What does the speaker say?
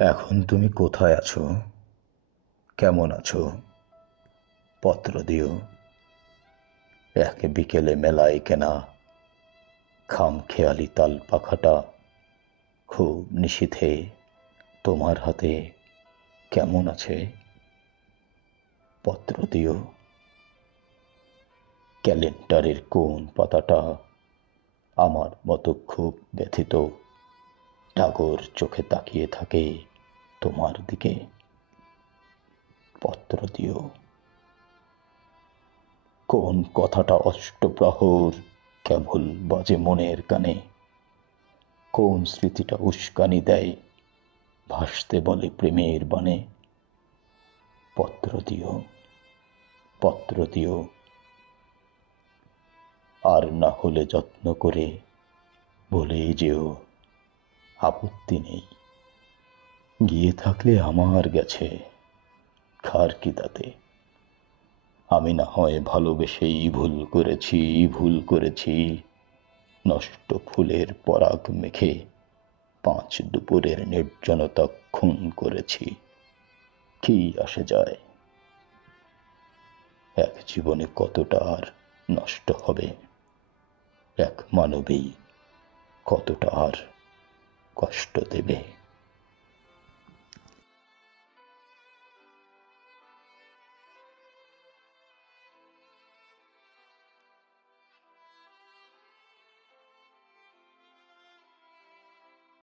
এখন তুমি কোথায় আছো? কেমন আছো? পত্র দিও। এক বিকেলে মেলায় কেনা খামখেয়ালি তাল পাখাটা খুব নিশীথে তোমার হাতে কেমন আছে? পত্র দিও। ক্যালেন্ডারের কোন পাতাটা আমার মতো খুব ব্যথিত টাগর চোখে তাকিয়ে থাকে তোমার দিকে? পত্র দিও। কোন কথাটা অষ্টপ্রহর কেবল বাজে মনের কানে? কোন স্মৃতিটা উস্কানি দেয় ভাসতে বলে প্রেমের বানে? পত্র দিও, পত্র দিও। আর না হলে যত্ন করে বলে যেও আপত্তি নেই। গিয়ে থাকলে আমার গেছে, খার কি তাতে? আমি না হয় ভালোবেসেই ভুল করেছি নষ্ট ফুলের পরাগ মেখে 5 দুপুরের নির্জনতা খুন করেছি। কি আসে যায়? এক জীবনে কতটা আর নষ্ট হবে, এক মানবী কতটা আর কষ্ট দেবে।